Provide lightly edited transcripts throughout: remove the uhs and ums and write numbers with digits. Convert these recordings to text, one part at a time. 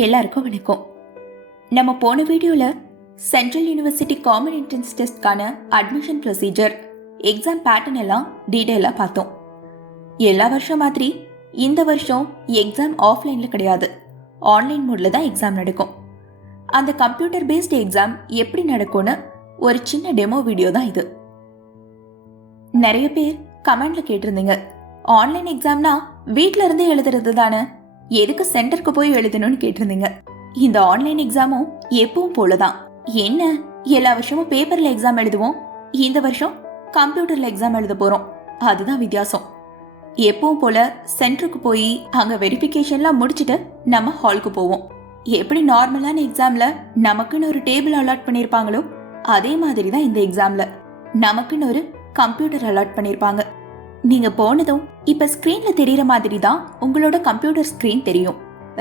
எல்லாருக்கும் வணக்கம். நம்ம போன வீடியோவில் சென்ட்ரல் யூனிவர்சிட்டி காமன் என்ட்ரன்ஸ் டெஸ்ட்கான அட்மிஷன் ப்ரொசீஜர், எக்ஸாம் பேட்டர்ன் எல்லாம் டீட்டெயிலாக பார்த்தோம். எல்லா வருஷம் மாதிரி இந்த வருஷம் எக்ஸாம் ஆஃப்லைனில் கிடையாது, ஆன்லைன் மோடில் தான் எக்ஸாம் நடக்கும். அந்த கம்ப்யூட்டர் பேஸ்டு எக்ஸாம் எப்படி நடக்கும்னு ஒரு சின்ன டெமோ வீடியோ தான் இது. நிறைய பேர் கமெண்ட்ல கேட்டிருந்தீங்க, ஆன்லைன் எக்ஸாம்னா வீட்டில இருந்தே எழுதுறது தானே, எதுக்கு சென்டருக்கு போய் எழுதணும்னு கேட்டிருந்தீங்க. இந்த ஆன்லைன் எக்ஸாமும் எப்பவும் போலதான். என்ன, எல்லா வருஷமும் பேப்பர்ல எக்ஸாம் எழுதுவோம், இந்த வருஷம் கம்ப்யூட்டர்ல எக்ஸாம் எழுத போறோம், அதுதான் வித்தியாசம். எப்பவும் போல சென்டருக்கு போய் அங்க வெரிஃபிகேஷன்லாம் முடிச்சுட்டு நம்ம ஹாலுக்கு போவோம். எப்படி நார்மலான எக்ஸாம்ல நமக்குன்னு ஒரு டேபிள் அலாட் பண்ணிருப்பாங்களோ அதே மாதிரி தான் இந்த எக்ஸாம்ல நமக்குன்னு ஒரு கம்ப்யூட்டர் அலாட் பண்ணிருப்பாங்க. நீங்க போனதும் இப்ப ஸ்கிரீன்ல தெரியற மாதிரி தான் உங்களோட கம்ப்யூட்டர் ஸ்கிரீன் தெரியும்.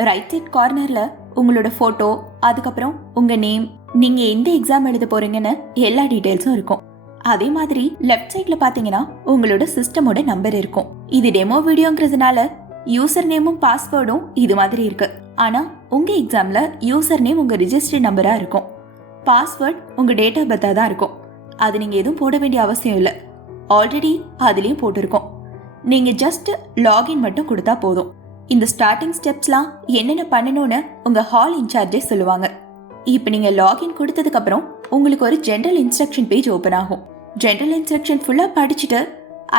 ரைட் சைட் கார்னர்ல உங்களோட போட்டோ, அதுக்கப்புறம் உங்க நேம், நீங்க எந்த எக்ஸாம் எழுத போறீங்கன்னு எல்லா டீடைல்ஸும் இருக்கும். அதே மாதிரி லெஃப்ட் சைட்ல பாத்தீங்கன்னா உங்களோட சிஸ்டமோட நம்பர் இருக்கும். இது டெமோ வீடியோங்கிறதுனால யூசர் நேமும் பாஸ்வேர்டும் இது மாதிரி இருக்கு. ஆனா உங்க எக்ஸாம்ல யூசர் நேம் உங்க ரிஜிஸ்டர்ட் நம்பரா இருக்கும், பாஸ்வேர்ட் உங்க டேட் ஆஃப் பர்த்தா தான் இருக்கும். அது நீங்க எதுவும் போட வேண்டிய அவசியம் இல்லை, ஆல்ரெடி அதுலயும் போட்டிருக்கோம். நீங்க ஜஸ்ட் லாகின் மட்டும் கொடுத்தா போதும். இந்த ஸ்டார்டிங் ஸ்டெப்ஸ்லாம் என்னென்ன பண்ணணும்னு உங்க ஹால் இன்சார்ஜே சொல்லுவாங்க. இப்போ நீங்க லாகின் கொடுத்ததுக்கு அப்புறம் உங்களுக்கு ஒரு ஜெனரல் இன்ஸ்ட்ரக்ஷன் பேஜ் ஓபன் ஆகும். ஜெனரல் இன்ஸ்ட்ரக்ஷன் ஃபுல்லா படிச்சுட்டு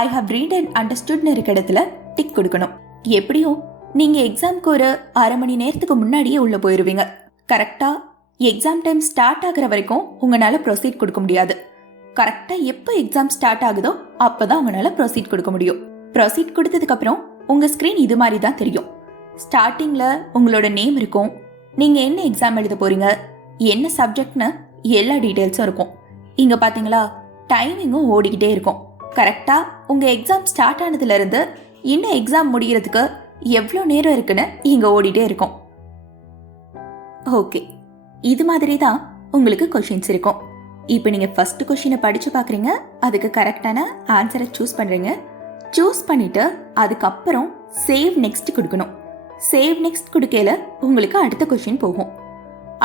ஐ ஹவ் ரீட் அண்ட் அண்டர்ஸ்டுட்னு இருக்க இடத்துல டிக் கொடுக்கணும். எப்படியும் நீங்க எக்ஸாம்க்கு ஒரு அரை மணி நேரத்துக்கு முன்னாடியே உள்ள போயிருவீங்க. கரெக்டா எக்ஸாம் டைம் ஸ்டார்ட் ஆகுற வரைக்கும் உங்களால ப்ரொசீட் கொடுக்க முடியாது. கரெக்டா எப்போ எக்ஸாம் ஸ்டார்ட் ஆகுதோ அப்பதான் உங்களால ப்ரொசீட் கொடுக்க முடியும். ப்ரொசீட் கொடுத்ததுக்கு அப்புறம் உங்க ஸ்கிரீன் இது மாதிரி தான் தெரியும். ஸ்டார்டிங்ல உங்களோட நேம் இருக்கும், நீங்க என்ன எக்ஸாம் எழுத போறீங்க, என்ன சப்ஜெக்ட்னு எல்லா டீடைல்ஸும் இருக்கும். இங்க பாத்தீங்களா டைமிங்கும் ஓடிக்கிட்டே இருக்கும். கரெக்டா உங்க எக்ஸாம் ஸ்டார்ட் ஆனதுல இருந்து இன்னும் எக்ஸாம் முடிகிறதுக்கு எவ்வளோ நேரம் இருக்குன்னு இங்க ஓடிட்டே இருக்கும். ஓகே, இது மாதிரி தான் உங்களுக்கு கொஷின்ஸ் இருக்கும். இப்போ நீங்கள் ஃபர்ஸ்ட் கொஷினை படித்து பார்க்குறீங்க, அதுக்கு கரெக்டான ஆன்சரை சூஸ் பண்ணுறீங்க. சூஸ் பண்ணிவிட்டு அதுக்கப்புறம் சேவ் நெக்ஸ்ட் கொடுக்கணும். சேவ் நெக்ஸ்ட் கொடுக்கல உங்களுக்கு அடுத்த கொஷின் போகும்.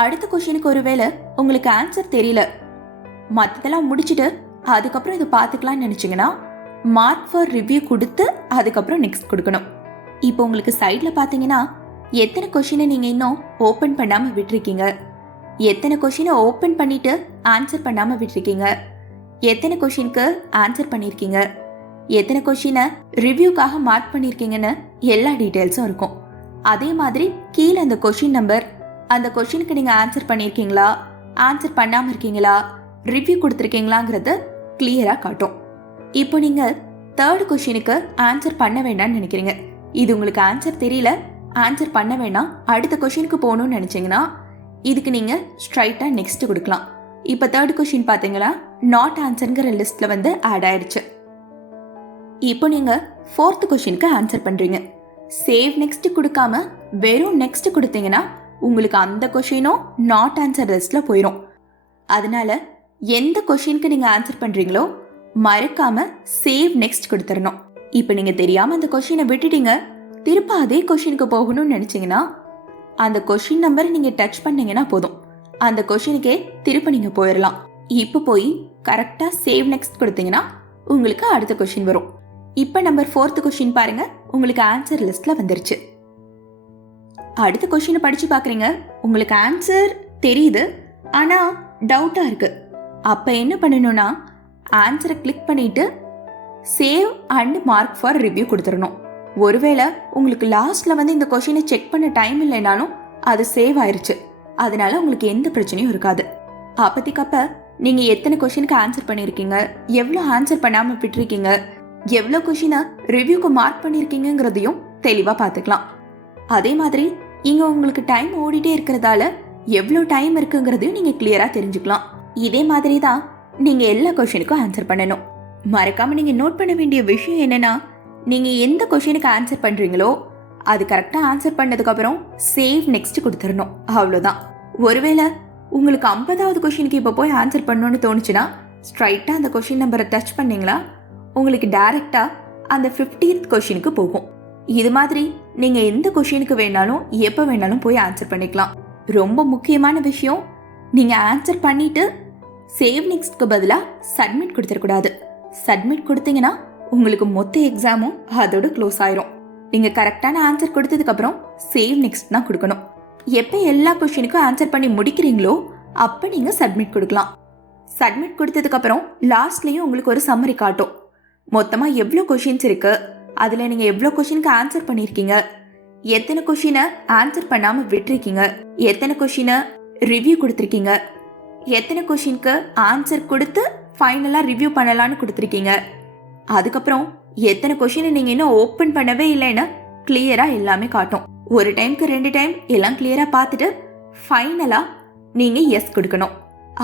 அடுத்த கொஷினுக்கு ஒருவேளை உங்களுக்கு ஆன்சர் தெரியல, மற்றதெல்லாம் முடிச்சுட்டு அதுக்கப்புறம் இதை பார்த்துக்கலாம்னு நினச்சிங்கன்னா மார்க் ஃபார் ரிவ்யூ கொடுத்து அதுக்கப்புறம் நெக்ஸ்ட் கொடுக்கணும். இப்போ உங்களுக்கு சைடில் பார்த்தீங்கன்னா எத்தனை கொஷினை நீங்கள் இன்னும் ஓப்பன் பண்ணாமல் விட்டுருக்கீங்க, எத்தனை கொஷினை ஓப்பன் பண்ணிட்டு ஆன்சர் பண்ணாமல் விட்டுருக்கீங்க, எத்தனை கொஷினுக்கு ஆன்சர் பண்ணியிருக்கீங்க, எத்தனை கொஷினை ரிவ்யூக்காக மார்க் பண்ணியிருக்கீங்கன்னு எல்லா டீட்டெயில்ஸும் இருக்கும். அதே மாதிரி கீழே அந்த கொஷின் நம்பர், அந்த கொஷினுக்கு நீங்கள் ஆன்சர் பண்ணியிருக்கீங்களா, ஆன்சர் பண்ணாமல் இருக்கீங்களா, ரிவ்யூ கொடுத்துருக்கீங்களாங்கிறது கிளியராக காட்டும். இப்போ நீங்கள் தேர்ட் கொஷினுக்கு ஆன்சர் பண்ண வேண்டாம்னு நினைக்கிறீங்க, இது உங்களுக்கு ஆன்சர் தெரியல, ஆன்சர் பண்ண வேண்டாம், அடுத்த கொஷினுக்கு போகணும்னு நினச்சிங்கன்னா இதுக்கு நீங்கள் ஸ்ட்ரைட்டாக நெக்ஸ்ட் கொடுக்கலாம். இப்போ தேர்ட் கொஷின் பார்த்தீங்கன்னா நாட் ஆன்சர்ங்கிற லிஸ்ட்டில் வந்து ஆட் ஆயிடுச்சு. இப்போ நீங்கள் ஃபோர்த் கொஷினுக்கு ஆன்சர் பண்ணுறீங்க. சேவ் நெக்ஸ்ட் கொடுக்காம வெறும் நெக்ஸ்ட் கொடுத்தீங்கன்னா உங்களுக்கு அந்த கொஷினும் நாட் ஆன்சர் லிஸ்ட்டில் போயிடும். அதனால எந்த கொஷினுக்கு நீங்கள் ஆன்சர் பண்ணுறீங்களோ மறக்காமல் சேவ் நெக்ஸ்ட் கொடுத்துடணும். இப்போ நீங்கள் தெரியாமல் அந்த கொஷினை விட்டுட்டீங்க, திரும்ப அதே கொஷினுக்கு போகணும்னு நினச்சிங்கன்னா அந்த கொஷின் நம்பரை நீங்கள் டச் பண்ணீங்கன்னா போதும், அந்த கொஷினுக்கே திரும்ப நீங்கள் போயிடலாம். இப்போ போய் கரெக்டாக சேவ் நெக்ஸ்ட் கொடுத்தீங்கன்னா உங்களுக்கு அடுத்த கொஷின் வரும். இப்போ நம்பர் 4th கொஷின் பாருங்க, உங்களுக்கு ஆன்சர் லிஸ்ட்டில் வந்துருச்சு. அடுத்த கொஷினை படித்து பார்க்குறீங்க, உங்களுக்கு ஆன்சர் தெரியுது ஆனால் டவுட்டாக இருக்குது. அப்போ என்ன பண்ணணும்னா ஆன்சரை கிளிக் பண்ணிவிட்டு save and mark for review கொடுத்துடணும். ஒருவேளை உங்களுக்கு லாஸ்ட்ல வந்து இந்த கொஷினை செக் பண்ண டைம் இல்லைனாலும் அது சேவ் ஆயிருச்சு, அதனால உங்களுக்கு எந்த பிரச்சனையும் இருக்காது. அப்பத்திக்கப்ப நீங்க எத்தனை கொஷினுக்கு ஆன்சர் பண்ணிருக்கீங்க, எவ்வளோ ஆன்சர் பண்ணாம விட்டுருக்கீங்க, எவ்வளோ கொஷினை ரிவ்யூக்கு மார்க் பண்ணிருக்கீங்கிறதையும் தெளிவா பார்த்துக்கலாம். அதே மாதிரி இங்க உங்களுக்கு டைம் ஓடிட்டே இருக்கிறதால எவ்வளோ டைம் இருக்குங்கிறதையும் நீங்க கிளியரா தெரிஞ்சுக்கலாம். இதே மாதிரி தான் நீங்க எல்லா கொஷினுக்கும் ஆன்சர் பண்ணணும். மறக்காம நீங்க நோட் பண்ண வேண்டிய விஷயம் என்னன்னா, நீங்க எந்த கொஷினுக்கு ஆன்சர் பண்றீங்களோ அது கரெக்டா ஆன்சர் பண்ணதுக்கு அப்புறம் சேவ் நெக்ஸ்ட் கொடுத்துடணும், அவ்வளோதான். ஒருவேளை உங்களுக்கு 50வது கொஷினுக்கு இப்போ போய் ஆன்சர் பண்ணணும்னு தோணுச்சுன்னா ஸ்ட்ரைட்டா அந்த கொஷின் நம்பரை டச் பண்ணீங்களா உங்களுக்கு டைரக்டா அந்த 50th கொஷினுக்கு போகும். இது மாதிரி நீங்க எந்த கொஷினுக்கு வேணாலும் எப்ப வேணாலும் போய் ஆன்சர் பண்ணிக்கலாம். ரொம்ப முக்கியமான விஷயம், நீங்க ஆன்சர் பண்ணிட்டு சேவ் நெக்ஸ்ட்க்கு பதிலா சப்மிட் கொடுத்துடக்கூடாது. சப்மிட் கொடுத்தீங்கன்னா உங்களுக்கு மொத்த எக்ஸாமும் அதோட க்ளோஸ் ஆயிரும். நீங்க கரெக்டான ஆன்சர் கொடுத்ததுக்கு அப்புறம் சேவ் நெக்ஸ்ட் தான் கொடுக்கணும். எப்ப எல்லா கொஸ்டினுக்கும் ஆன்சர் பண்ணி முடிக்கிறீங்களோ அப்ப நீங்க சப்மிட் கொடுக்கலாம். சப்மிட் கொடுத்ததுக்கு அப்புறம் லாஸ்ட்லயும் உங்களுக்கு ஒரு சம்மரி காட்டும். மொத்தமா எவ்வளோ கொஷின்ஸ் இருக்கு, அதுல நீங்க எவ்வளோ கொஷினுக்கு ஆன்சர் பண்ணிருக்கீங்க, எத்தனை கொஷினை ஆன்சர் பண்ணாம விட்டுருக்கீங்க, எத்தனை கொஷினை ரிவ்யூ கொடுத்துருக்கீங்க, எத்தனை கொஷினுக்கு ஆன்சர் கொடுத்து ஃபைனலா ரிவ்யூ பண்ணலான்னு கொடுத்துருக்கீங்க, அதுக்கப்புறம் எத்தனை கொஷினை நீங்க இன்னும் ஓப்பன் பண்ணவே இல்லைன்னு கிளியரா எல்லாமே காட்டும். ஒரு டைம்க்கு 2 டைம் எல்லாம் கிளியரா பார்த்துட்டு ஃபைனலா நீங்க எஸ் கொடுக்கணும்.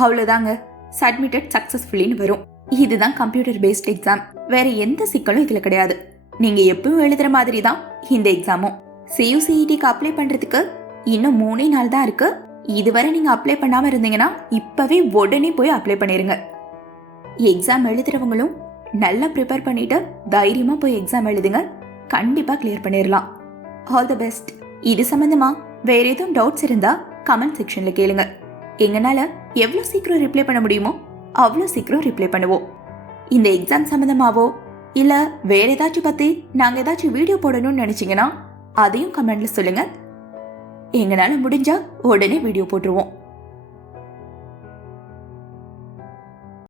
அவ்வளவுதாங்க, சப்மிட்டட் சக்சஸ்ஃபுல்லின்னு வரும். இதுதான் கம்ப்யூட்டர் பேஸ்ட் எக்ஸாம். வேற எந்த சிக்கலும் இதுல கிடையாது. நீங்க எப்பவும் எழுதுற மாதிரி தான் இந்த எக்ஸாமும். CUCETக்கு அப்ளை பண்றதுக்கு இன்னும் 3 நாள் தான் இருக்கு. இதுவரை நீங்க அப்ளை பண்ணாம இருந்தீங்கன்னா இப்பவே உடனே போய் அப்ளை பண்ணிருங்க. எக்ஸாம் எழுதுறவங்களும் நல்லா ப்ரிப்பேர் பண்ணிட்டு தைரியமா போய் எக்ஸாம் எழுதுங்க. கண்டிப்பா கிளியர் பண்ணிடலாம். All the best. இது சம்பந்தமா வேற எதுவும் டவுட்ஸ் இருந்தா கமெண்ட் செக்ஷன்ல கேளுங்க. எங்கனால எவ்வளவு சீக்கிரம் ரிப்ளை பண்ண முடியுமோ அவ்வளோ சீக்கிரம் ரிப்ளை பண்ணுவோம். இந்த எக்ஸாம் சம்பந்தமாவோ இல்ல வேற ஏதாச்சும் பத்தி நாங்க ஏதாச்சும் வீடியோ போடணும்னு நினைச்சீங்கன்னா அதையும் கமெண்ட்ல சொல்லுங்க. எங்கனால முடிஞ்சா உடனே வீடியோ போட்டுருவோம்.